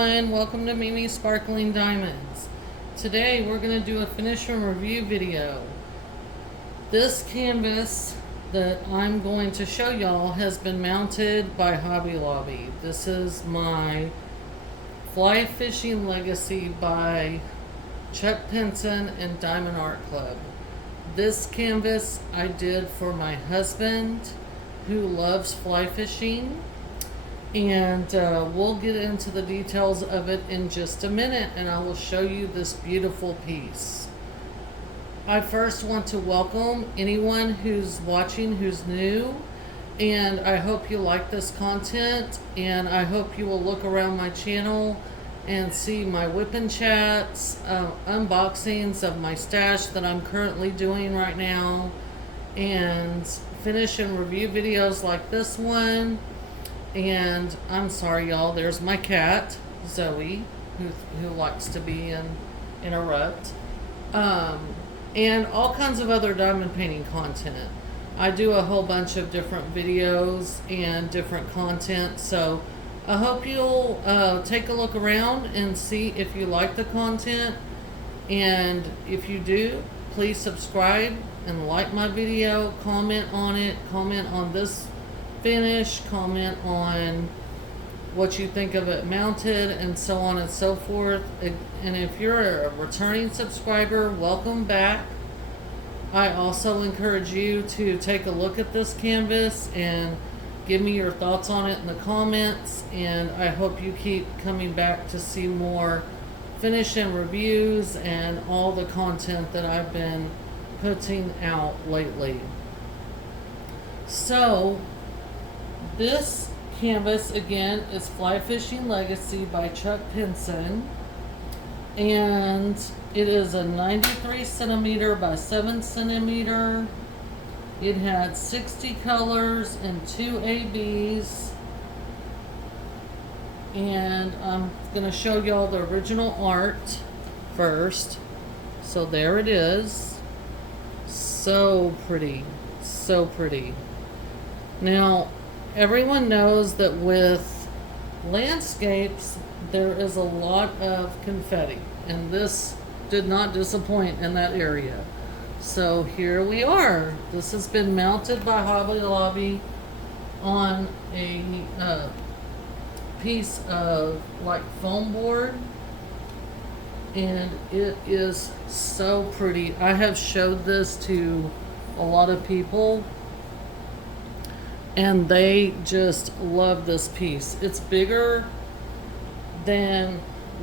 everyone, welcome to Mimi's Sparkling Diamonds. Today we're going to do a finish and review video. This canvas that I'm going to show y'all has been mounted by Hobby Lobby. This is my Fly Fishing Legacy by Chuck Pinson and Diamond Art Club. This canvas I did for my husband who loves fly fishing. And we'll get into the details of it in just a minute, and I will show you this beautiful piece. I first want to welcome anyone who's watching who's new, and I hope you like this content, and I hope you will look around my channel and see my whipping chats, unboxings of my stash that I'm currently doing right now, and finish and review videos like this one. And I'm sorry, y'all, there's my cat, Zoe, who likes to be in a rut. And all kinds of other diamond painting content. I do a whole bunch of different videos and different content, so I hope you'll take a look around and see if you like the content. And if you do, please subscribe and like my video, comment on it, comment on this finish, comment on what you think of it mounted, and so on and so forth. And if you're a returning subscriber, welcome back. I also encourage you to take a look at this canvas and give me your thoughts on it in the comments, and I hope you keep coming back to see more finish and reviews and all the content that I've been putting out lately. So this canvas, again, is Fly Fishing Legacy by Chuck Pinson, and it is a 93 centimeter by 7 centimeter. It had 60 colors and 2 ABs, and I'm going to show y'all the original art first. So there it is. So pretty, so pretty. Now, everyone knows that with landscapes, there is a lot of confetti, and this did not disappoint in that area. So here we are. This has been mounted by Hobby Lobby on a piece of like foam board, and it is so pretty. I have showed this to a lot of people, and they just love this piece. It's bigger than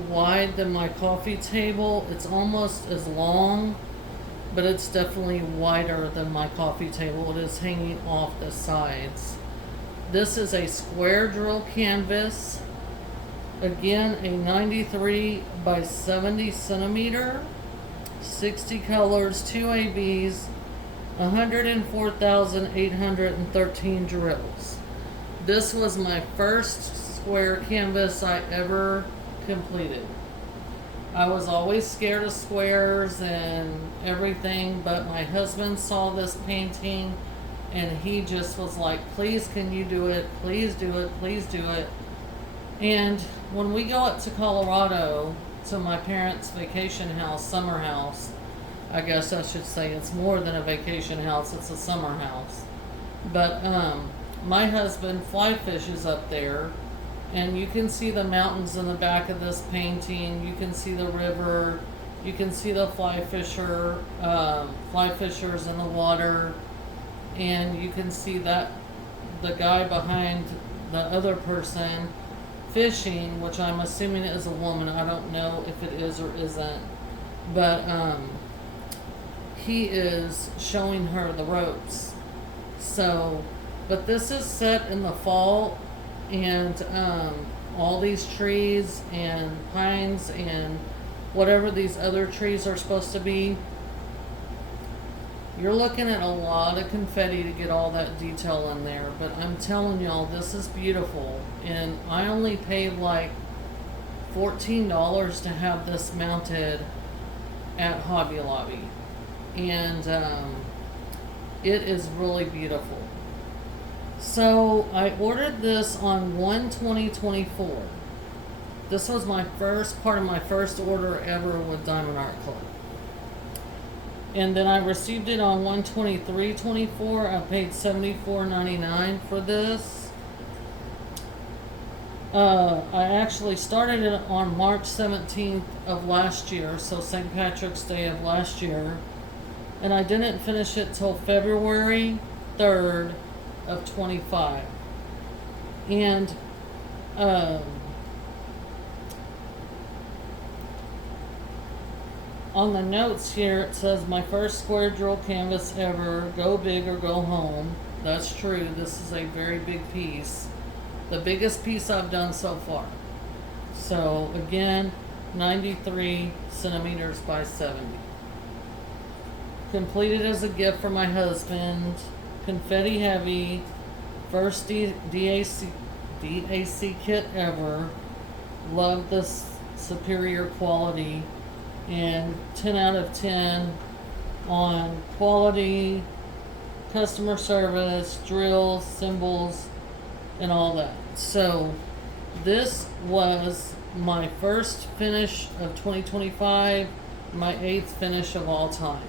wide than my coffee table. It's almost as long, but it's definitely wider than my coffee table. It is hanging off the sides. This is a square drill canvas. Again, a 93 by 70 centimeter, 60 colors, 2 ABs, 104,813 drills. This was my first square canvas I ever completed. I was always scared of squares and everything, but my husband saw this painting and he just was like, please, can you do it? Please do it. Please do it. And when we go up to Colorado to my parents' vacation house, summer house, I guess I should say it's more than a vacation house, it's a summer house. But my husband fly fishes up there, and you can see the mountains in the back of this painting. You can see the river, you can see the fly fishers in the water, and you can see that the guy behind the other person fishing, which I'm assuming is a woman. I don't know if it is or isn't, but he is showing her the ropes. So, but this is set in the fall, and all these trees and pines and whatever these other trees are supposed to be, you're looking at a lot of confetti to get all that detail in there. But I'm telling y'all, this is beautiful, and I only paid like $14 to have this mounted at Hobby Lobby. And it is really beautiful. So I ordered this on 1/20/24, This was my first part of my first order ever with Diamond Art Club. And then I received it on 1/23/24. I paid $74.99 for this. I actually started it on March 17th of last year, so St. Patrick's Day of last year. And I didn't finish it till February 3rd of 25. And on the notes here, it says, my first square drill canvas ever, go big or go home. That's true. This is a very big piece. The biggest piece I've done so far. So again, 93 centimeters by 70. Completed as a gift for my husband. Confetti heavy. First DAC kit ever. Love this superior quality. And 10 out of 10 on quality, customer service, drills, symbols, and all that. So this was my first finish of 2025, my 8th finish of all time.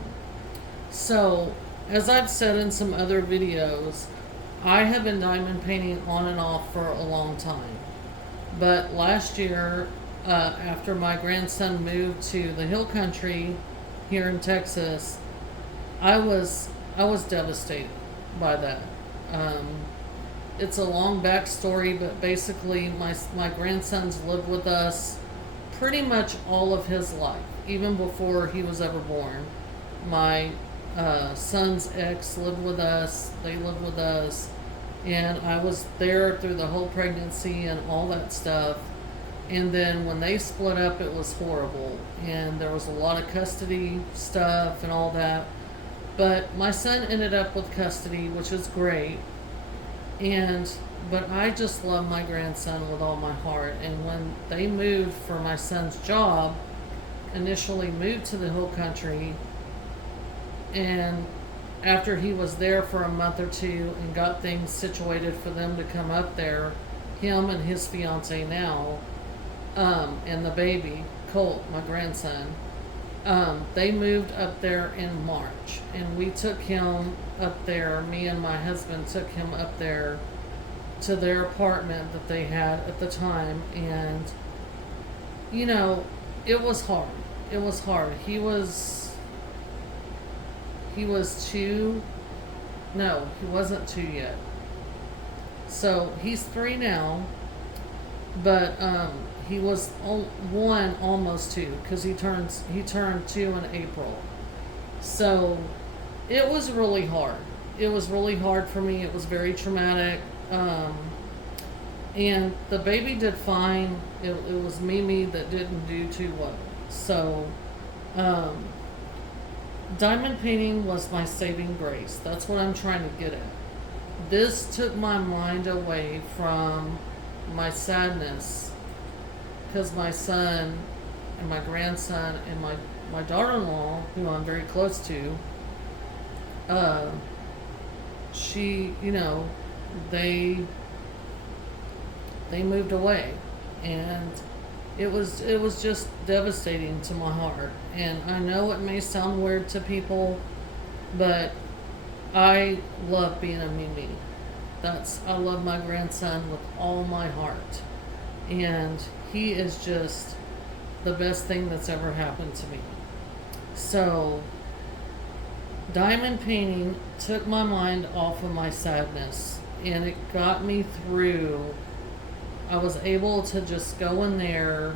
So as I've said in some other videos, I have been diamond painting on and off for a long time. But last year, after my grandson moved to the hill country here in Texas, I was devastated by that. It's a long backstory, but basically my grandson's lived with us pretty much all of his life, even before he was ever born. My son's ex lived with us, they lived with us, and I was there through the whole pregnancy and all that stuff. And then when they split up, it was horrible. And there was a lot of custody stuff and all that. But my son ended up with custody, which is great. But I just love my grandson with all my heart. And when they moved for my son's job, initially moved to the hill country, and after he was there for a month or two and got things situated for them to come up there, him and his fiance now, and the baby, Colt, my grandson, they moved up there in March. And we took him up there, me and my husband took him up there to their apartment that they had at the time. And, you know, it was hard. It was hard. He was 2. No, he wasn't 2 yet. So he's 3 now. But, he was 1, almost 2, because he turned 2 in April. So it was really hard. It was really hard for me. It was very traumatic. And the baby did fine. It was Mimi that didn't do too well. So diamond painting was my saving grace. That's what I'm trying to get at. This took my mind away from my sadness, because my son and my grandson and my daughter-in-law, who I'm very close to, she, you know, they moved away, and it was just devastating to my heart. And I know it may sound weird to people, but I love being a Mimi. I love my grandson with all my heart. And he is just the best thing that's ever happened to me. So, diamond painting took my mind off of my sadness, and it got me through. I was able to just go in there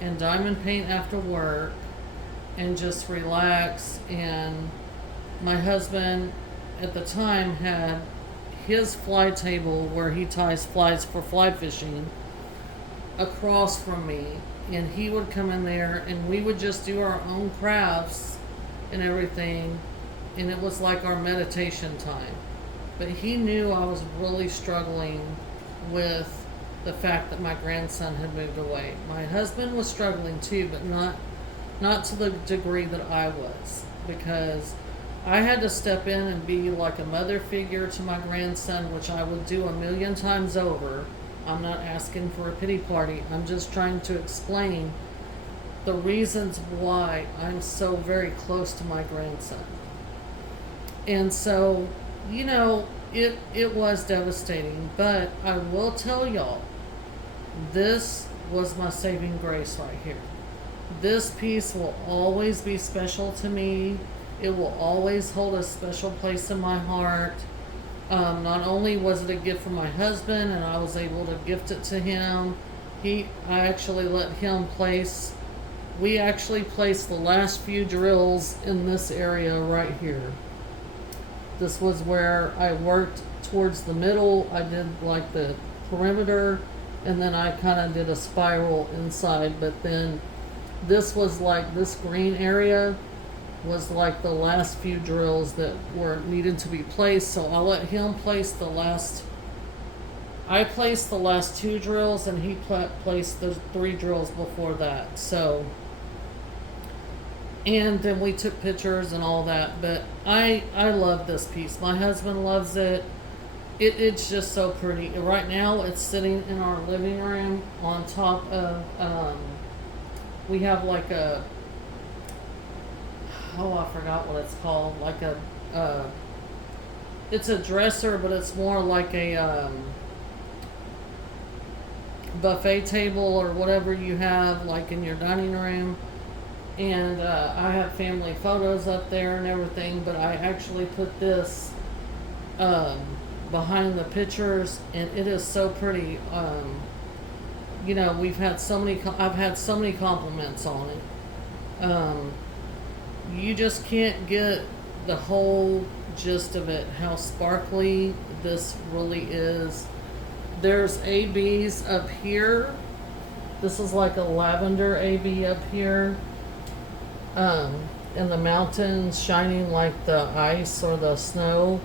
and diamond paint after work and just relax. And my husband at the time had his fly table where he ties flies for fly fishing across from me, and he would come in there and we would just do our own crafts and everything, and it was like our meditation time. But he knew I was really struggling with the fact that my grandson had moved away. My husband was struggling too, but not to the degree that I was, because I had to step in and be like a mother figure to my grandson, which I would do a million times over. I'm not asking for a pity party. I'm just trying to explain the reasons why I'm so very close to my grandson. And so, it was devastating, but I will tell y'all, this was my saving grace right here. This piece will always be special to me. It will always hold a special place in my heart. Not only was it a gift from my husband, and I was able to gift it to him, I actually let him place. We actually placed the last few drills in this area right here. This was where I worked towards the middle. I did like the perimeter, and then I kind of did a spiral inside. But then this was like, this green area was like the last few drills that were needed to be placed. So I let him place the last. I placed the last 2 drills, and he placed the 3 drills before that. So, and then we took pictures and all that. But I love this piece. My husband loves it. It's just so pretty. Right now, it's sitting in our living room on top of. We have like a. Oh, I forgot what it's called. Like a. It's a dresser, but it's more like a. Buffet table or whatever you have like in your dining room, and I have family photos up there and everything, but I actually put this behind the pictures, and it is so pretty. We've had so many I've had so many compliments on it. You just can't get the whole gist of it, how sparkly this really is. There's ABs up here. This is like a lavender AB up here. And the mountains shining like the ice or the snow.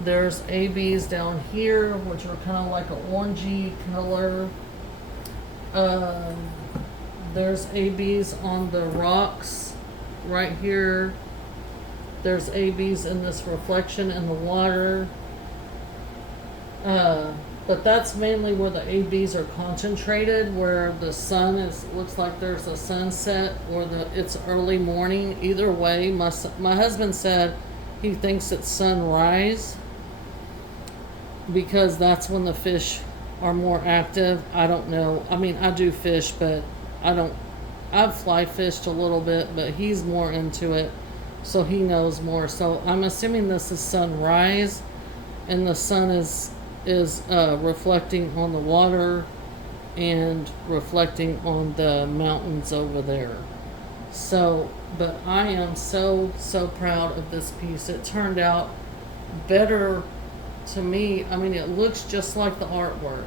There's ABs down here, which are kind of like an orangey color. There's ABs on the rocks right here. There's ABs in this reflection in the water. But that's mainly where the ABs are concentrated, where the sun looks like there's a sunset or it's early morning. Either way, my husband said he thinks it's sunrise because that's when the fish are more active. I don't know. I mean, I do fish, but I've fly fished a little bit, but he's more into it, so he knows more. So I'm assuming this is sunrise, and the sun is reflecting on the water and reflecting on the mountains over there. So, but I am so proud of this piece. It turned out better to me. I mean, it looks just like the artwork,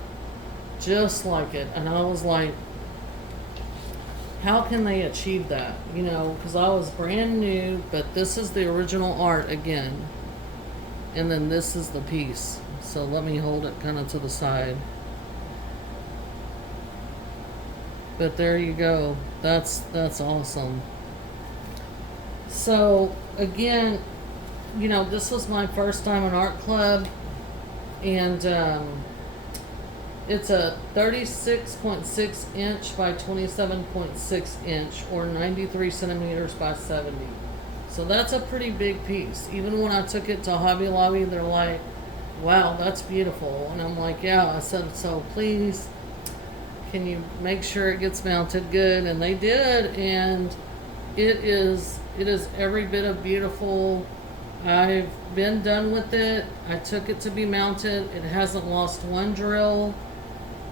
just like it. And I was like, how can they achieve that? Because I was brand new, but this is the original art again. And then this is the piece. So let me hold it kind of to the side. But there you go. That's awesome. So again, this was my first time in art club, and it's a 36.6 inch by 27.6 inch, or 93 centimeters by 70. So that's a pretty big piece. Even when I took it to Hobby Lobby, they're like, wow, that's beautiful. And I'm like, yeah. I said, so please, can you make sure it gets mounted good? And they did, and it is every bit of beautiful. I've been done with it. I took it to be mounted. It hasn't lost one drill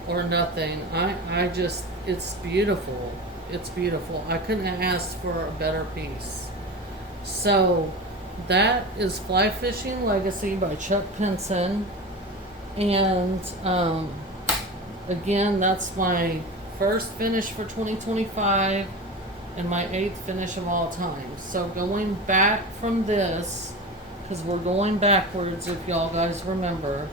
or nothing. It's beautiful. It's beautiful. I couldn't have asked for a better piece. So that is Fly Fishing Legacy by Chuck Pinson. And again, that's my first finish for 2025 and my 8th finish of all time. So going back from this, because we're going backwards if y'all guys remember,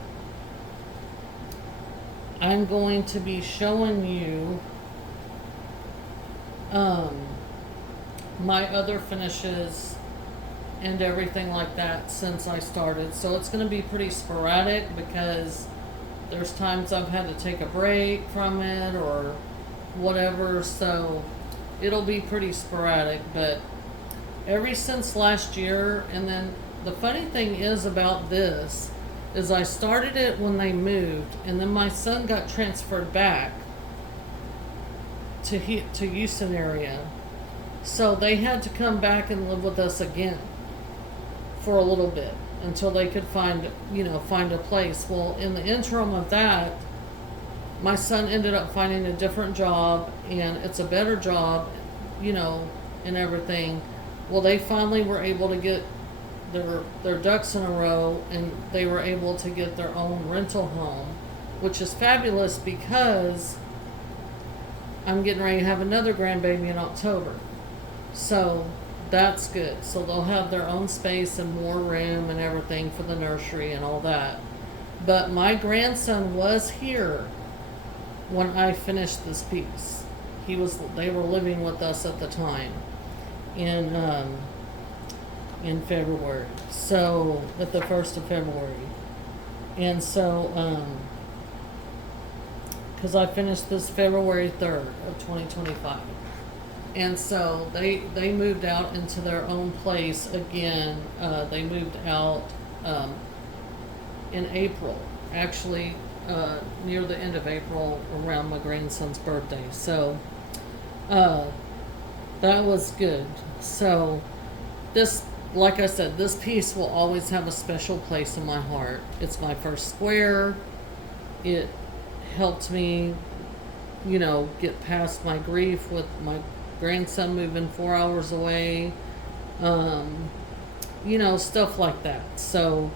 I'm going to be showing you my other finishes and everything like that since I started. So it's going to be pretty sporadic because There's times I've had to take a break from it or whatever, so it'll be pretty sporadic. But ever since last year, and then the funny thing is about this is I started it when they moved, and then my son got transferred back to Houston area, so they had to come back and live with us again for a little bit until they could find a place. Well, in the interim of that, my son ended up finding a different job, and it's a better job, and everything. Well, they finally were able to get their ducks in a row, and they were able to get their own rental home, which is fabulous because I'm getting ready to have another grandbaby in October. So that's good. So they'll have their own space and more room and everything for the nursery and all that. But my grandson was here when I finished this piece. They were living with us at the time in February. So at the 1st of February. And so because I finished this February 3rd of 2025. And so they moved out into their own place again. They moved out in April, actually near the end of April, around my grandson's birthday. So that was good. So this, like I said, this piece will always have a special place in my heart. It's my first square. It helped me, get past my grief with my grandson moving 4 hours away, stuff like that. So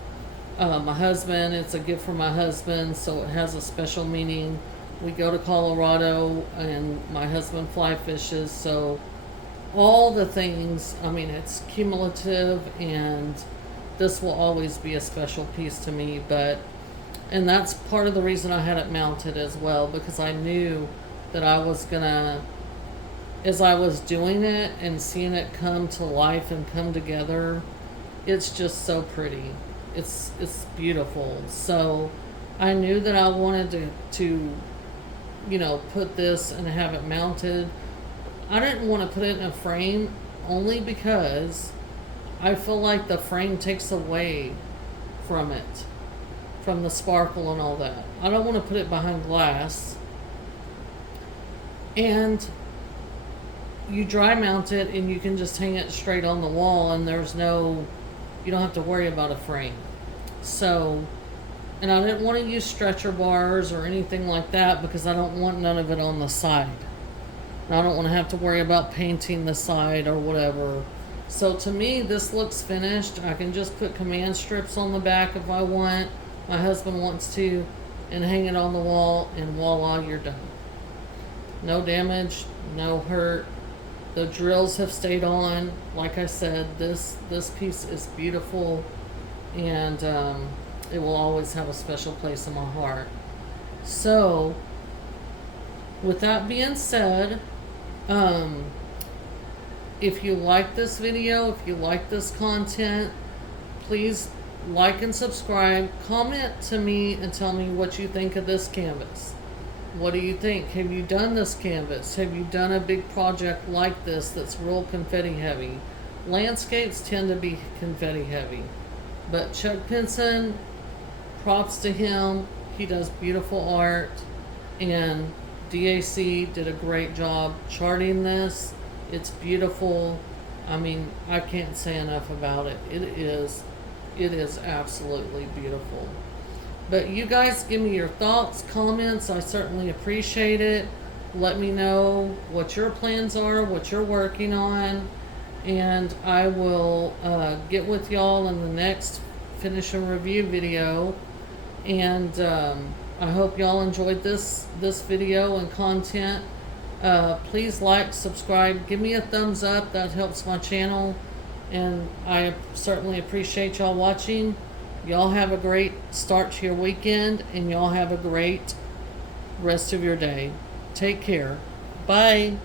my husband, it's a gift from my husband, so it has a special meaning. We go to Colorado, and my husband fly fishes, so all the things, it's cumulative, and this will always be a special piece to me. And that's part of the reason I had it mounted as well, because I knew that I was gonna, as I was doing it and seeing it come to life and come together, it's just so pretty. It's beautiful. So I knew that I wanted to put this and have it mounted. I didn't want to put it in a frame only because I feel like the frame takes away from it, from the sparkle and all that. I don't want to put it behind glass. And you dry mount it, and you can just hang it straight on the wall, and you don't have to worry about a frame. So, and I didn't want to use stretcher bars or anything like that because I don't want none of it on the side. And I don't want to have to worry about painting the side or whatever. So to me, this looks finished. I can just put command strips on the back if I want. My husband wants to, and hang it on the wall, and voila, you're done. No damage, no hurt. The drills have stayed on. Like I said, this piece is beautiful, and it will always have a special place in my heart. So, with that being said, if you like this video, if you like this content, please like and subscribe. Comment to me and tell me what you think of this canvas. What do you think? Have you done this canvas? Have you done a big project like this that's real confetti heavy? Landscapes tend to be confetti heavy. But Chuck Pinson, props to him. He does beautiful art. And DAC did a great job charting this. It's beautiful. I can't say enough about it. It is absolutely beautiful. But you guys give me your thoughts, comments. I certainly appreciate it. Let me know what your plans are, what you're working on, and I will get with y'all in the next finish and review video. And I hope y'all enjoyed this video and content. Please like, subscribe, give me a thumbs up. That helps my channel, and I certainly appreciate y'all watching. Y'all have a great start to your weekend, and y'all have a great rest of your day. Take care. Bye.